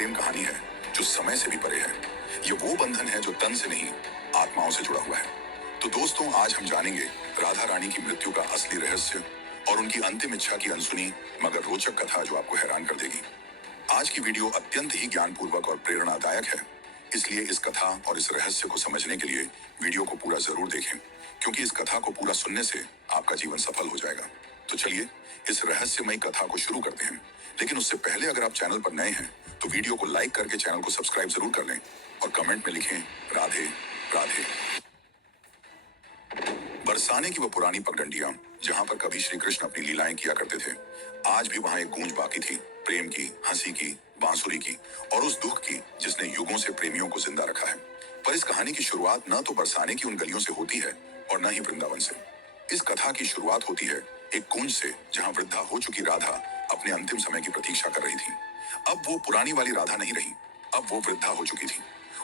प्रेम कहानी है जो समय से भी परे है। ये वो बंधन है जो तन से नहीं, आत्माओं से जुड़ा हुआ है। तो दोस्तों, आज हम जानेंगे राधा रानी की मृत्यु का असली रहस्य और उनकी अंतिम इच्छा की अनसुनी मगर रोचक कथा जो आपको हैरान कर देगी। आज की वीडियो अत्यंत ही ज्ञानपूर्वक और प्रेरणादायक है, इसलिए इस कथा और इस रहस्य को समझने के लिए वीडियो को पूरा जरूर देखें, क्योंकि इस कथा को पूरा सुनने से आपका जीवन सफल हो जाएगा। तो चलिए इस रहस्यमयी कथा को शुरू करते हैं। लेकिन उससे पहले अगर आप चैनल पर नए हैं तो वीडियो को लाइक करके चैनल को सब्सक्राइब जरूर कर लें और कमेंट में लिखें राधे राधे। बरसाने की वो पुरानी पगडंडियां जहां पर कभी श्री कृष्ण अपनी लीलाएं किया करते थे, आज भी वहां एक गूंज बाकी थी, प्रेम की, हंसी की, बांसुरी की और उस दुख की जिसने युगों से प्रेमियों को जिंदा रखा है। पर इस कहानी की शुरुआत न तो बरसाने की उन गलियों से होती है और न ही वृंदावन से। इस कथा की शुरुआत होती है एक कुंज से, जहां वृद्धा हो चुकी राधा अपने अंतिम समय की प्रतीक्षा कर रही थी। अब वो पुरानी वाली राधा नहीं रही, अब वो वृद्धा हो चुकी थी।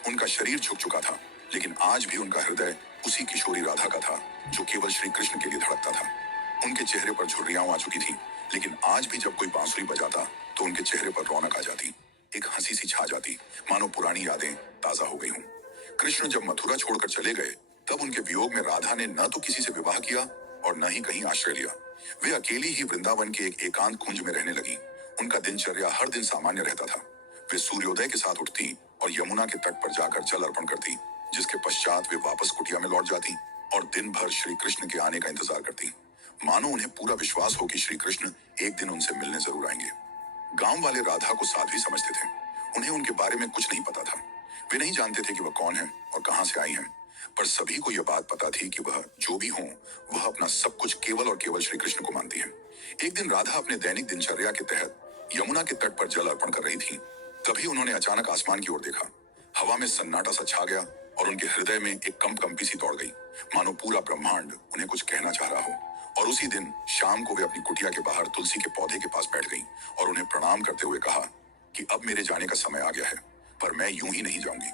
उनका शरीर झुक चुका था, लेकिन आज भी उनका हृदय उसी किशोरी राधा का था जो केवल श्री कृष्ण के लिए धड़कता था। उनके चेहरे पर झुर्रियां आ चुकी थी, लेकिन आज भी जब कोई बांसुरी बजाता तो उनके चेहरे पर रौनक आ जाती, एक हंसी सी छा जाती, मानो पुरानी यादें ताजा हो गई हों। कृष्ण जब मथुरा छोड़कर चले गए, तब उनके वियोग में राधा ने न तो किसी से विवाह किया और न ही कहीं आश्रय लिया। वे अकेली ही वृंदावन के एक एकांत कुंज में रहने लगी। उनका दिनचर्या हर दिन सामान्य रहता था। वे सूर्योदय के साथ उठती और यमुना के तट पर जाकर जल अर्पण करती, जिसके पश्चात वे वापस कुटिया में लौट जाती और दिन भर श्री कृष्ण के आने का इंतजार करती, मानो उन्हें पूरा विश्वास हो कि श्री कृष्ण एक दिन उनसे मिलने जरूर आएंगे। गांव वाले राधा को साध्वी समझते थे। उन्हें उनके बारे में कुछ नहीं पता था। वे नहीं जानते थे कि वह कौन है और कहां से आई हैं, पर सभी को यह बात पता थी कि वह जो भी हो, वह अपना सब कुछ केवल और केवल श्री कृष्ण को मानती है। एक दिन राधा अपने दैनिक दिनचर्या के तहत यमुना के तट पर जल अर्पण कर रही थी। तभी उन्होंने अचानक आसमान की ओर देखा। हवा में सन्नाटा सा छा गया और उनके हृदय में एक कंपी सी दौड़ गई, मानो पूरा ब्रह्मांड उन्हें कुछ कहना चाह रहा हो। और उसी दिन शाम को वे अपनी कुटिया के बाहर तुलसी के पौधे के पास बैठ गई और उन्हें प्रणाम करते हुए कहा कि अब मेरे जाने का समय आ गया है, पर मैं यूं ही नहीं जाऊंगी।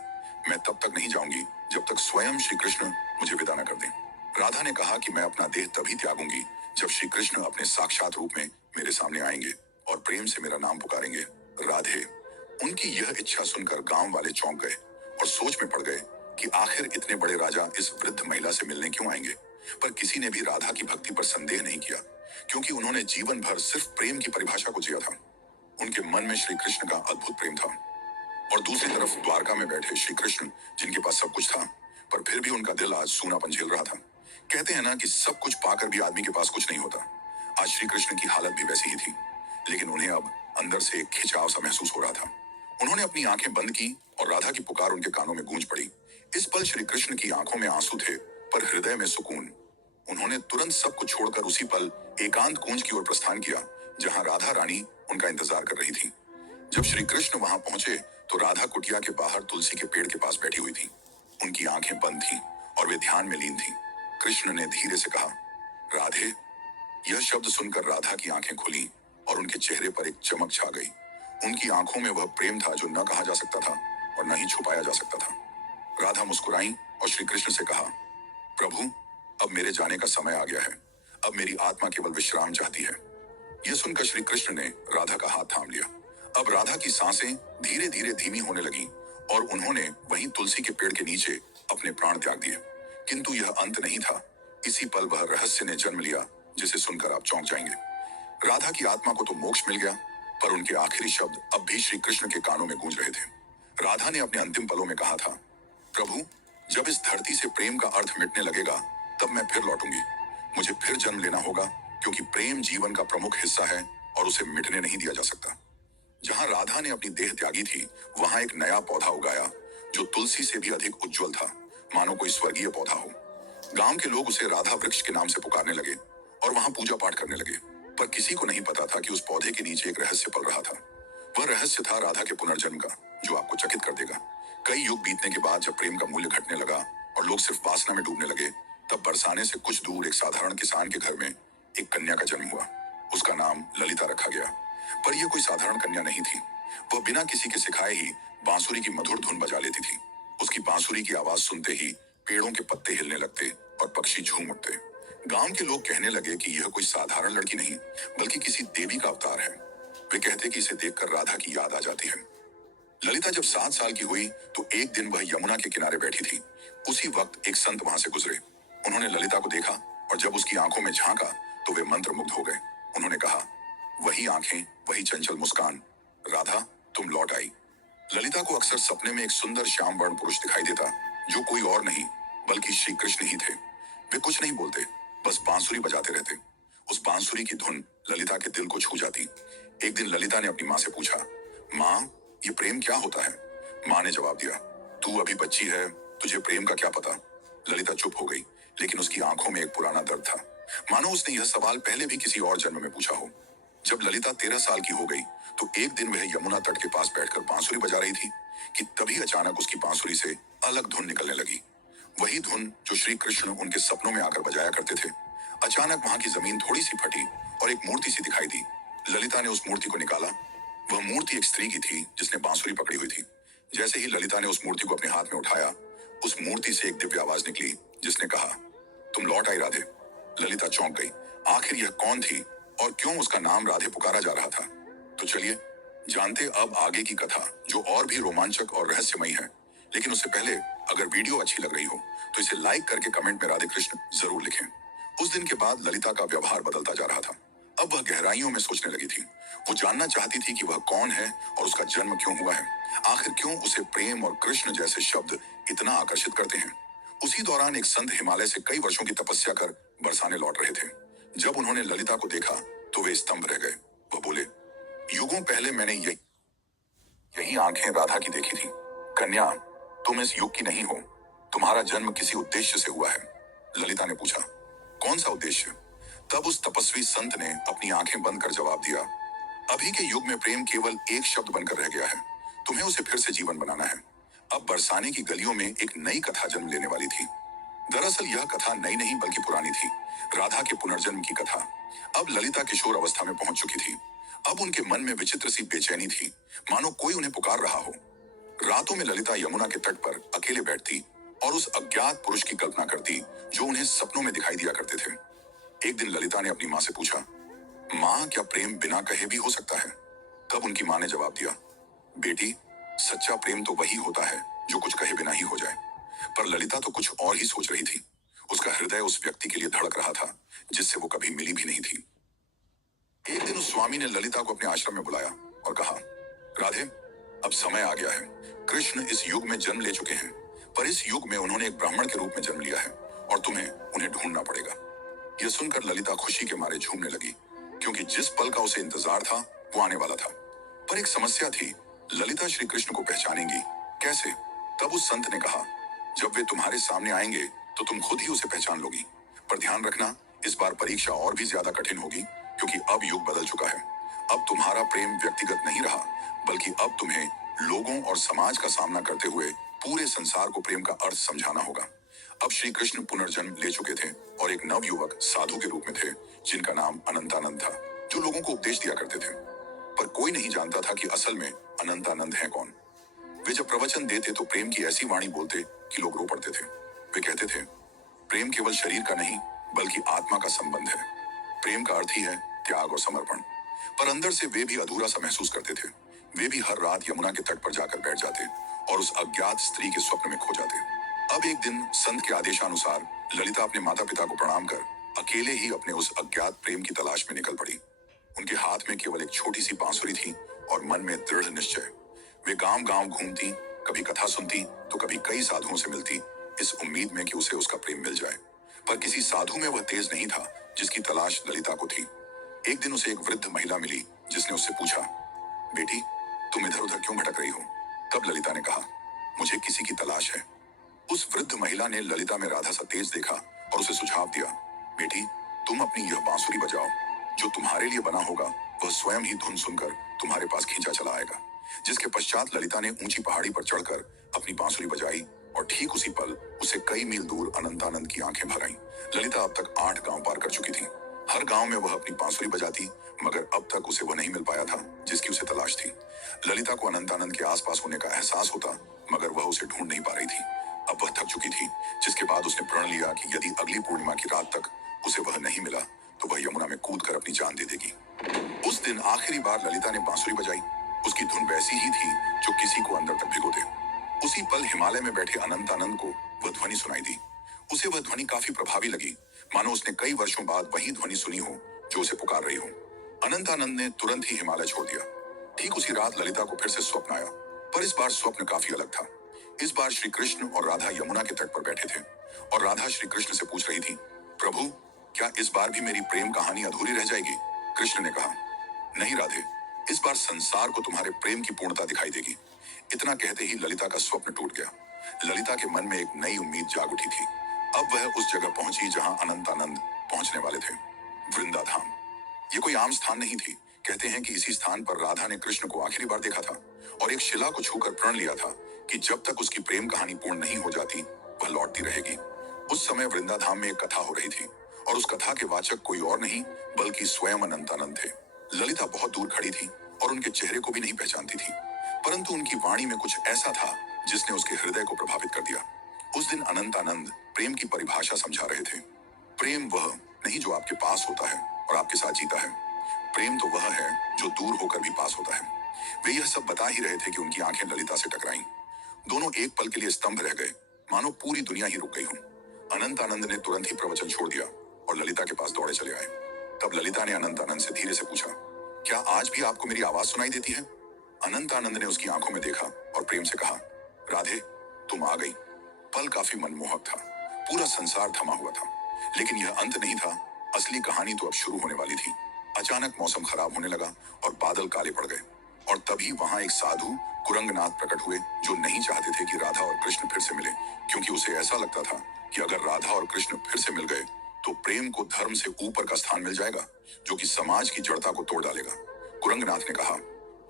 मैं तब तक नहीं जाऊंगी जब तक स्वयं श्री कृष्ण मुझे विदा न कर दें। राधा ने कहा कि मैं अपना देह तभी त्यागूंगी जब श्री कृष्ण अपने साक्षात रूप में मेरे सामने आएंगे और प्रेम से मेरा नाम पुकारेंगे, राधे। उनकी यह इच्छा सुनकर गांव वाले चौंक गए और सोच में पड़ गए कि आखिर इतने बड़े राजा इस वृद्ध महिला से मिलने क्यों आएंगे। पर किसी ने भी राधा की भक्ति पर संदेह नहीं किया, क्योंकि उन्होंने जीवन भर सिर्फ प्रेम की परिभाषा को जिया था। उनके मन में श्री कृष्ण का अद्भुत प्रेम था और दूसरी तरफ द्वारका में बैठे श्री कृष्ण, जिनके पास सब कुछ था, पर फिर भी उनका दिल आज सूनापन झेल रहा था। कहते हैं ना कि सब कुछ पाकर भी आदमी के पास कुछ नहीं होता। आज श्री कृष्ण की हालत भी वैसी ही थी, लेकिन उन्हें अब अंदर से एक खिंचाव सा महसूस हो रहा था। उन्होंने अपनी आंखें बंद की और राधा की पुकार उनके कानों में गूंज पड़ी। इस पल श्री कृष्ण की आंखों में आंसू थे, पर हृदय में सुकून। उन्होंने तुरंत सब कुछ छोड़कर उसी पल एकांत कुंज की ओर प्रस्थान किया, जहां राधा रानी उनका इंतजार कर रही थी। जब श्री कृष्ण वहां पहुंचे तो राधा कुटिया के बाहर तुलसी के पेड़ के पास बैठी हुई थी। उनकी आंखें बंद थीं और वे ध्यान में लीन थीं। कृष्ण ने धीरे से कहा, राधे। यह शब्द सुनकर राधा की आंखें खुली और उनके चेहरे पर एक चमक छा गई। उनकी आंखों में वह प्रेम था जो न कहा जा सकता था और न ही छुपाया जा सकता था। राधा मुस्कुराई और श्री कृष्ण से कहा, प्रभु, अब मेरे जाने का समय आ गया है। अब मेरी आत्मा केवल विश्राम चाहती है। यह सुनकर श्री कृष्ण ने राधा का हाथ थाम लिया। अब राधा की सांसें धीरे धीरे धीमी होने लगी और उन्होंने वहीं तुलसी के पेड़ के नीचे अपने प्राण त्याग दिए। किंतु यह अंत नहीं था। इसी पल वह रहस्य ने जन्म लिया जिसे सुनकर आप चौंक जाएंगे। राधा की आत्मा को तो मोक्ष मिल गया, पर उनके आखिरी शब्द अब भी श्री कृष्ण के कानों में गूंज रहे थे। राधा ने अपने अंतिम पलों में कहा था, प्रभु, जब इस धरती से प्रेम का अर्थ मिटने लगेगा तब मैं फिर लौटूंगी। मुझे फिर जन्म लेना होगा, क्योंकि प्रेम जीवन का प्रमुख हिस्सा है और उसे मिटने नहीं दिया जा सकता। जहां राधा ने अपनी देह त्यागी थी, वहां एक नया पौधा उगाया जो तुलसी से भी अधिक उज्जवल था, मानो कोई स्वर्गीय पौधा हो। गांव के लोग उसे राधा वृक्ष के नाम से पुकारने लगे और वहां पूजा पाठ करने लगे। पर किसी को नहीं पता था कि उस पौधे के नीचे एक रहस्य पल रहा था। वह रहस्य था राधा के पुनर्जन्म का, जो आपको चकित कर देगा। कई युग बीतने के बाद जब प्रेम का मूल्य घटने लगा और लोग सिर्फ वासना में डूबने लगे, तब बरसाने से कुछ दूर एक साधारण किसान के घर में एक कन्या का जन्म हुआ। उसका नाम ललिता रखा गया। पर यह कोई साधारण कन्या नहीं थी। वह बिना किसी के सिखाए ही बांसुरी की मधुर धुन बजा लेती थी। उसकी बांसुरी की आवाज सुनते ही पेड़ों के पत्ते हिलने लगते और पक्षी झूम उठते। गांव के लोग कहने लगे कि यह कोई साधारण लड़की नहीं, बल्कि किसी देवी का अवतार है। वे कहते कि इसे देखकर राधा की याद आ जाती है। ललिता जब 7 साल की हुई तो एक दिन वह यमुना के किनारे बैठी थी। उसी वक्त एक संत वहां से गुजरे। उन्होंने ललिता को देखा और जब उसकी आंखों में झांका तो वे मंत्रमुग्ध हो गए। उन्होंने कहा, वही आंखें, वही चंचल मुस्कान, राधा तुम लौट आई। ललिता को अक्सर सपने में एक सुंदर श्याम वर्ण पुरुष दिखाई देता, जो कोई और नहीं बल्कि श्री कृष्ण ही थे। वे कुछ नहीं बोलते, बस बांसुरी बजाते रहते। उस बांसुरी की धुन ललिता के दिल को छू जाती। एक दिन ललिता ने अपनी माँ से पूछा, माँ ये प्रेम क्या होता है? माँ ने जवाब दिया, तू अभी बच्ची है, तुझे प्रेम का क्या पता। ललिता चुप हो गई, लेकिन उसकी आंखों में एक पुराना दर्द था, मानो उसने यह सवाल पहले भी किसी और जन्म में पूछा हो। जब ललिता 13 साल की हो गई तो एक दिन वह यमुना तट के पास बैठकर बांसुरी बजा रही थी कि तभी अचानक उसकी बांसुरी से अलग धुन निकलने लगी। वही धुन जो श्री कृष्ण उनके सपनों में आकर बजाया करते थे। अचानक वहां की जमीन थोड़ी सी फटी और एक मूर्ति सी दिखाई दी। ललिता ने उस मूर्ति को निकाला। वह मूर्ति एक स्त्री की थी जिसने बांसुरी पकड़ी हुई थी। जैसे ही ललिता ने उस मूर्ति को अपने हाथ में उठाया, उस मूर्ति से एक दिव्य आवाज निकली जिसने कहा, तुम लौट आई राधे। ललिता चौंक गई। आखिर यह कौन थी और क्यों उसका नाम राधे पुकारा जा रहा था? तो चलिए जानते अब आगे की कथा, जो और भी रोमांचक और रहस्यमयी है। लेकिन उससे पहले अगर वीडियो अच्छी लग रही हो तो इसे लाइक करके कमेंट में राधे कृष्ण जरूर लिखें। उस दिन के बाद ललिता का व्यवहार बदलता जा रहा था। अब वह गहराइयों में सोचने लगी थी। वो जानना चाहती थी कि वह कौन है और उसका जन्म क्यों हुआ है। आखिर क्यों उसे प्रेम और कृष्ण जैसे शब्द इतना आकर्षित करते हैं। उसी दौरान एक संत हिमालय से कई वर्षों की तपस्या कर बरसाने लौट रहे थे। जब उन्होंने ललिता को देखा तो वे स्तंभ रह गए। वह बोले, युगों पहले मैंने यही आंखें राधा की देखी थी। कन्या, तुम इस युग की नहीं हो, तुम्हारा जन्म किसी उद्देश्य से हुआ है। ललिता ने पूछा, कौन सा उद्देश्य? तब उस तपस्वी संत ने अपनी आंखें बंद कर जवाब दिया, अभी के युग में प्रेम केवल एक शब्द बनकर रह गया है। तुम्हें उसे फिर से जीवन बनाना है। अब बरसाने की गलियों में एक नई कथा जन्म लेने वाली थी। दरअसल यह कथा नई नहीं बल्कि पुरानी थी, राधा के पुनर्जन्म की कथा। अब ललिता किशोर अवस्था में पहुंच चुकी थी। अब उनके मन में विचित्र सी बेचैनी थी, मानो कोई उन्हें पुकार रहा हो। रातों में ललिता यमुना के तट पर अकेले बैठती और उस अज्ञात पुरुष की कल्पना करती जो उन्हें सपनों में दिखाई दिया करते थे। एक दिन ललिता ने अपनी माँ से पूछा, माँ क्या प्रेम बिना कहे भी हो सकता है? तब उनकी माँ ने जवाब दिया, बेटी सच्चा प्रेम तो वही होता है जो कुछ कहे बिना ही हो जाए। पर ललिता तो कुछ और ही सोच रही थी। उसका हृदय उस व्यक्ति के लिए धड़क रहा था जिससे वो कभी मिली भी नहीं थी। एक दिन उस स्वामी ने ललिता को अपने आश्रम में बुलाया और कहा, राधे अब समय आ गया है। कृष्ण इस युग में जन्म ले चुके हैं, पर इस युग में उन्होंने एक ब्राह्मण के रूप में जन्म लिया है और तुम्हें उन्हें ढूंढना पड़ेगा। यह सुनकर ललिता खुशी के मारे झूमने लगी, क्योंकि जिस पल का उसे इंतजार था वो आने वाला था। पर एक समस्या थी, ललिता श्री कृष्ण को पहचानेंगी कैसे? तब उस संत ने कहा, जब वे तुम्हारे सामने आएंगे तो तुम खुद ही उसे पहचान लोगी। पर ध्यान रखना, इस बार परीक्षा और भी ज्यादा कठिन होगी, क्योंकि अब युग बदल चुका है। अब तुम्हारा प्रेम व्यक्तिगत नहीं रहा, बल्कि अब तुम्हें लोगों और समाज का सामना करते हुए पूरे संसार को प्रेम का अर्थ समझाना होगा। अब श्री कृष्ण पुनर्जन्म ले चुके थे और एक नव युवक साधु के रूप में थे, जिनका नाम अनंतानंद था, जो लोगों को उपदेश दिया करते थे। पर कोई नहीं जानता था कि असल में अनंतानंद है कौन। वे जब प्रवचन देते तो प्रेम की ऐसी वाणी बोलते कि लोग रो पड़ते थे। वे कहते थे, प्रेम केवल शरीर का नहीं बल्कि आत्मा का संबंध है। प्रेम का अर्थ ही है त्याग और समर्पण। पर अंदर से वे भी अधूरा सा महसूस करते थे। वे भी हर रात यमुना के तट पर जाकर बैठ जाते और उस अज्ञात स्त्री के स्वप्न में खो जाते। अब एक दिन संत के आदेशानुसार ललिता अपने माता पिता को प्रणाम कर अकेले ही अपने उस अज्ञात प्रेम की तलाश में निकल पड़ी। उनके हाथ में केवल एक छोटी सी बांसुरी थी और मन में दृढ़ निश्चय। वे गांव गांव घूमती, कभी कथा सुनती तो कभी कई साधुओं से मिलती, इस उम्मीद में कि उसे उसका प्रेम मिल जाए। पर किसी साधु में वह तेज नहीं था जिसकी तलाश ललिता को थी। एक दिन उसे एक वृद्ध महिला मिली जिसने उससे पूछा, बेटी तुम इधर उधर क्यों भटक रही हो? तब ललिता ने कहा, मुझे किसी की तलाश है। उस वृद्ध महिला ने ललिता में राधा सा तेज देखा और उसे सुझाव दिया, बेटी तुम अपनी यह बांसुरी बजाओ, जो तुम्हारे लिए बना होगा वह स्वयं ही धुन सुनकर तुम्हारे पास खींचा चला आएगा। जिसके पश्चात ललिता ने ऊंची पहाड़ी पर चढ़कर अपनी बांसुरी बजाई और ठीक उसी पल उसे कई मील दूर अनंतानंद की आंखें भर आईं। ललिता अब तक 8 गांव पार कर चुकी थी। हर गांव में वह अपनी बांसुरी बजाती, मगर अब तक उसे वह नहीं मिल पाया था जिसकी उसे तलाश थी। ललिता को अनंतानंद के आसपास होने का एहसास होता, मगर वह उसे ढूंढ नहीं पा रही थी। अब वह थक चुकी थी, जिसके बाद उसने प्रण लिया कि यदि अगली पूर्णिमा की रात तक उसे वह नहीं मिला तो वह यमुना में कूद कर अपनी जान दे देगी। उस दिन आखिरी बार ललिता ने बांसुरी बजाई। उसकी धुन वैसी ही थी जो किसी को अंदर हिमालय में बैठे अनंतानंद को वह ध्वनि सुनाई दी। उसे वह ध्वनि काफी प्रभावी लगी, मानो उसने कई वर्षों बाद वही ध्वनि सुनी हो जो उसे पुकार रही हो। अनंतानंद ने तुरंत ही हिमालय छोड़ दिया। ठीक उसी रात ललिता को फिर से स्वप्न आया, पर इस बार स्वप्न काफी अलग था। इस बार श्री कृष्ण और राधा यमुना के तट पर बैठे थे और राधा श्री कृष्ण से पूछ रही थी, प्रभु, क्या इस बार भी मेरी प्रेम कहानी अधूरी रह जाएगी? कृष्ण ने कहा, नहीं राधे, इस बार संसार को तुम्हारे प्रेम की पूर्णता दिखाई देगी। इतना कहते ही ललिता का स्वप्न टूट गया। ललिता के मन में एक नई उम्मीद जाग उठी थी। अब वह उस जगह पहुंची जहां अनंतानंद पहुंचने वाले थे, वृंदाधाम। ये कोई आम स्थान नहीं थी। कहते हैं कि इसी स्थान पर राधा ने कृष्ण को आखिरी बार देखा था और एक शिला को छूकर प्रण लिया था कि जब तक उसकी प्रेम कहानी पूर्ण नहीं हो जाती वह लौटती रहेगी। उस समय वृंदाधाम में एक कथा हो रही थी और उस कथा के वाचक कोई और नहीं बल्कि स्वयं अनंतानंद थे। ललिता बहुत दूर खड़ी थी और उनके चेहरे को भी नहीं पहचानती थी, परंतु उनकी वाणी में कुछ ऐसा था जिसने उसके हृदय को प्रभावित कर दिया। उस दिन अनंतानंद प्रेम की परिभाषा समझा रहे थे। प्रेम वह नहीं जो आपके पास होता है और आपके साथ जीता है। प्रेम तो वह है जो दूर होकर भी पास होता है। वे यह सब बता ही रहे थे कि उनकी आंखें ललिता से टकराईं। दोनों एक पल के लिए स्तंभ रह गए, मानो पूरी दुनिया ही रुक गई हो। अनंतानंद ने तुरंत ही प्रवचन छोड़ दिया और ललिता के पास दौड़े चले आए। तब ललिता ने अनंतानंद से धीरे से पूछा, क्या आज भी आपको मेरी आवाज सुनाई देती है? अनंतानंद ने उसकी आंखों में देखा और प्रेम से कहा, राधे, तुम आ गई। पल काफी मनमोहक था। पूरा संसार थमा हुआ था, लेकिन यह अंत नहीं था। असली कहानी तो अब शुरू होने वाली थी। अचानक मौसम खराब होने लगा और बादल काले पड़ गए और तभी वहां एक साधु कुरंगनाथ प्रकट हुए जो नहीं चाहते थे कि राधा और कृष्ण फिर से मिले, क्योंकि उसे ऐसा लगता था कि अगर राधा और कृष्ण फिर से मिल गए तो प्रेम को धर्म से ऊपर का स्थान मिल जाएगा जो कि समाज की जड़ता को तोड़ डालेगा। कुरंगनाथ ने कहा,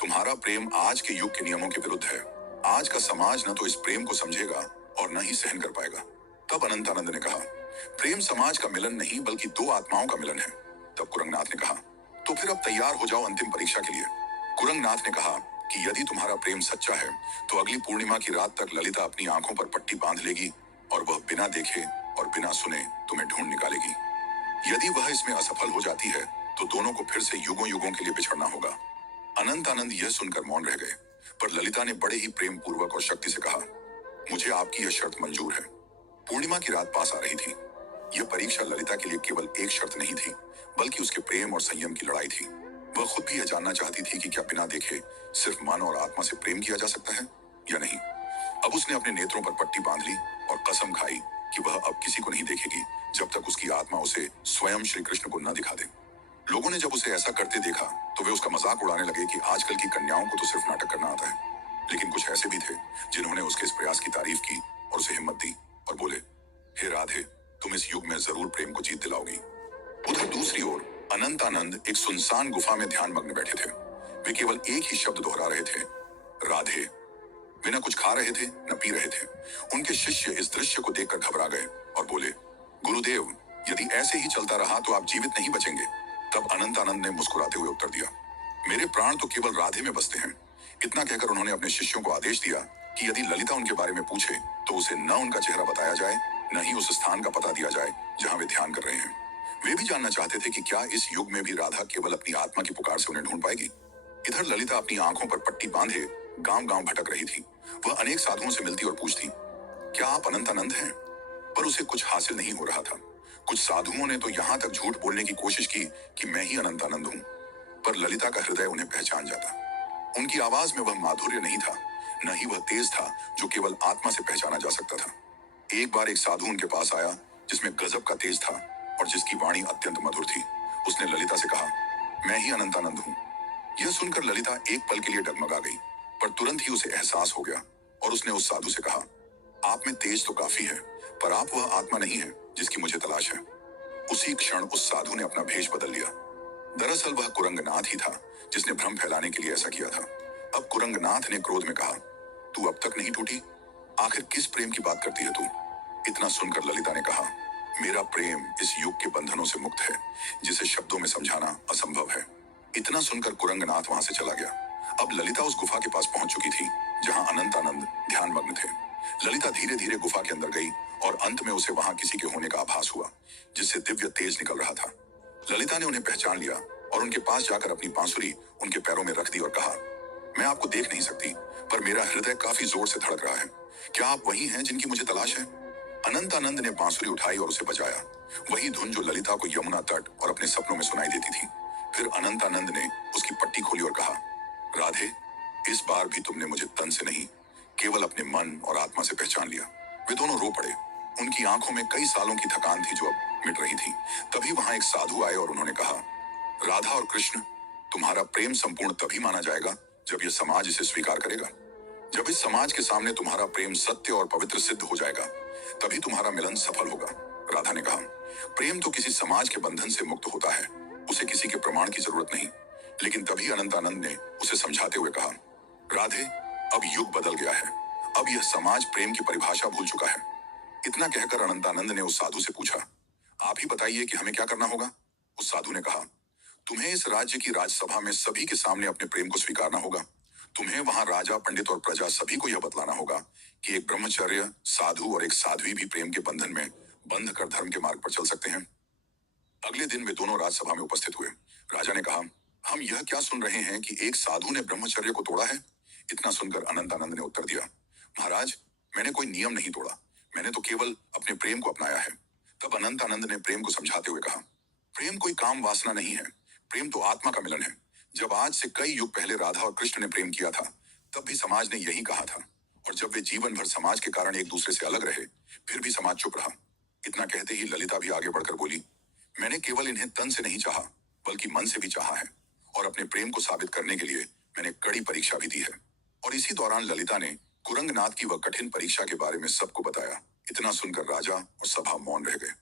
तुम्हारा प्रेम आज के युग के नियमों के विरुद्ध है। आज का समाज न तो इस प्रेम को समझेगा और न ही सहन कर पाएगा। तब अनंतानंद ने कहा, प्रेम समाज का मिलन नहीं बल्कि दो आत्माओं का मिलन है। तब कुरंगनाथ ने कहा, तो फिर अब तैयार हो जाओ अंतिम परीक्षा के लिए। कुरंगनाथ ने कहा कि यदि तुम्हारा प्रेम सच्चा है तो अगली पूर्णिमा की रात तक ललिता अपनी आंखों पर पट्टी बांध लेगी और वह बिना देखे और बिना सुने तुम्हें ढूंढ निकालेगी। यदि वह इसमें असफल हो जाती है तो दोनों को फिर से युगों युगों के लिए बिछड़ना होगा। अनंतानंद यह सुनकर मौन रह गए, पर ललिता ने बड़े ही प्रेम पूर्वक और शक्ति से कहा, मुझे आपकी यह शर्त मंजूर है। पूर्णिमा की रात पास आ रही थी। यह परीक्षा ललिता के लिए केवल एक शर्त नहीं थी बल्कि उसके प्रेम और संयम की लड़ाई थी। वह खुद भी यह जानना चाहती थी कि क्या बिना देखे सिर्फ मन और आत्मा से प्रेम किया जा सकता है या नहीं। अब उसने अपने नेत्रों पर पट्टी बांध ली और कसम खाई कि वह अब किसी को नहीं देखेगी जब तक उसकी आत्मा उसे स्वयं श्री कृष्ण को न दिखा दे। लोगों ने जब उसे ऐसा करते देखा तो वे उसका मजाक उड़ाने लगे कि आजकल की कन्याओं को तो सिर्फ नाटक करना आता है। लेकिन कुछ ऐसे भी थे जिन्होंने उसके इस प्रयास की तारीफ की और उसे हिम्मत दी और बोले, हे राधे, तुम इस युग में जरूर प्रेम को जीत दिलाओगी। उधर दूसरी ओर अनंतानंद एक सुनसान गुफा में ध्यान मग्न बैठे थे। वे केवल एक ही शब्द दोहरा रहे थे, राधे। वे न कुछ खा रहे थे न पी रहे थे। उनके शिष्य इस दृश्य को देखकर घबरा गए और बोले, गुरुदेव, यदि ऐसे ही चलता रहा तो आप जीवित नहीं बचेंगे। तब अनंतानंद ने मुस्कुराते हुए उत्तर दिया, मेरे प्राण तो केवल राधे में बसते हैं। इतना कहकर उन्होंने अपने शिष्यों को आदेश दिया कि यदि ललिता उनके बारे में पूछे तो उसे न उनका चेहरा बताया जाए न ही उस स्थान का पता दिया जाए जहां वे ध्यान कर रहे हैं। वे भी जानना चाहते थे कि क्या इस युग में भी राधा केवल अपनी आत्मा की पुकार से उन्हें ढूंढ पाएगी। इधर ललिता अपनी आंखों पर पट्टी बांधे गांव गांव भटक रही थी। वह अनेक साधुओं से मिलती और पूछती, क्या आप अनंतानंद हैं? पर उसे कुछ हासिल नहीं हो रहा था। कुछ साधुओं ने तो यहाँ तक झूठ बोलने की कोशिश की कि मैं ही अनंतानंद हूँ, पर ललिता का हृदय उन्हें पहचान जाता। उनकी आवाज में वह माधुर्य नहीं था, न ही वह तेज था जो केवल आत्मा से पहचाना जा सकता था। एक बार एक साधु उनके पास आया जिसमें गजब का तेज था और जिसकी वाणी अत्यंत मधुर थी। उसने ललिता से कहा, मैं ही अनंतानंद हूँ। यह सुनकर ललिता एक पल के लिए डगमगा गई, पर तुरंत ही उसे एहसास हो गया और उसने उस साधु से कहा, आप में तेज तो काफी है, पर आप वह आत्मा नहीं है जिसकी मुझे तलाश है। उसी क्षण उस साधु ने अपना भेष बदल लिया। दरअसल वह कुरंगनाथ ही था जिसने भ्रम फैलाने के लिए ऐसा किया था। अब कुरंगनाथ ने क्रोध में कहा, तू अब तक नहीं टूटी? आखिर किस प्रेम की बात करती है तू? इतना सुनकर ललिता ने कहा, मेरा प्रेम इस युग के बंधनों से मुक्त है जिसे शब्दों में समझाना असंभव है। इतना सुनकर कुरंगनाथ वहां से चला गया। अब ललिता उस गुफा के पास पहुंच चुकी थी जहां अनंतानंद ध्यान मग्न थे। ललिता धीरे धीरे गुफा के अंदर गई और अंत में उसे वहां किसी के होने का आभास हुआ जिससे दिव्य तेज निकल रहा था। ललिता ने उन्हें पहचान लिया और उनके पास जाकर अपनी बांसुरी उनके पैरों में रख दी और कहा, मैं आपको देख नहीं सकती, पर मेरा हृदय काफी जोर से धड़क रहा है। क्या आप वही हैं जिनकी मुझे तलाश है? अनंतानंद ने बांसुरी उठाई और उसे बजाया। वही धुन जो ललिता को यमुना तट और अपने सपनों में सुनाई देती थी। फिर अनंतानंद ने उसकी पट्टी खोली और कहा, राधे, इस बार भी तुमने मुझे तन से नहीं, केवल अपने मन और आत्मा से पहचान लिया। वे दोनों रो पड़े। उनकी आंखों में कई सालों की थकान थी जो अब मिट रही थी। तभी वहां एक साधु आए और उन्होंने कहा, राधा और कृष्ण, तुम्हारा प्रेम संपूर्ण तभी माना जाएगा जब यह समाज इसे स्वीकार करेगा। जब इस समाज के सामने तुम्हारा प्रेम सत्य और पवित्र सिद्ध हो जाएगा, तभी तुम्हारा मिलन सफल होगा। राधा ने कहा, प्रेम तो किसी समाज के बंधन से मुक्त होता है, उसे किसी के प्रमाण की जरूरत नहीं। लेकिन तभी अनंतानंद ने उसे समझाते हुए कहा, राधे, अब युग बदल गया है। अब यह समाज प्रेम की परिभाषा भूल चुका है। इतना कहकर अनंतानंद ने उस साधु से पूछा, आप ही बताइए कि हमें क्या करना होगा? उस साधु ने कहा, तुम्हें इस राज्य की राजसभा में सभी के सामने अपने प्रेम को स्वीकारना होगा। तुम्हें वहां राजा, पंडित और प्रजा सभी को यह बतलाना होगा कि एक ब्रह्मचर्य साधु और एक साध्वी भी प्रेम के बंधन में बंध कर धर्म के मार्ग पर चल सकते हैं। अगले दिन वे दोनों राजसभा में उपस्थित हुए। राजा ने कहा, हम यह क्या सुन रहे हैं कि एक साधु ने ब्रह्मचर्य को तोड़ा है? इतना सुनकर अनंतानंद ने उत्तर दिया, महाराज, मैंने कोई नियम नहीं तोड़ा, मैंने तो केवल अपने प्रेम को अपनाया है। तब अनंतानंद ने प्रेम को समझाते हुए कहा, प्रेम कोई काम वासना नहीं है, प्रेम तो आत्मा का मिलन है। जब आज से कई युग पहले राधा और कृष्ण ने प्रेम किया था, तब भी समाज ने यही कहा था। और जब वे जीवन भर समाज के कारण एक दूसरे से अलग रहे, फिर भी समाज चुप रहा। इतना कहते ही ललिता भी आगे बढ़कर बोली, मैंने केवल इन्हें तन से नहीं चाहा, बल्कि मन से भी चाहा है। और अपने प्रेम को साबित करने के लिए मैंने कड़ी परीक्षा भी दी है। और इसी दौरान ललिता ने कुरंगनाथ की वह कठिन परीक्षा के बारे में सबको बताया। इतना सुनकर राजा और सभा मौन रह गए।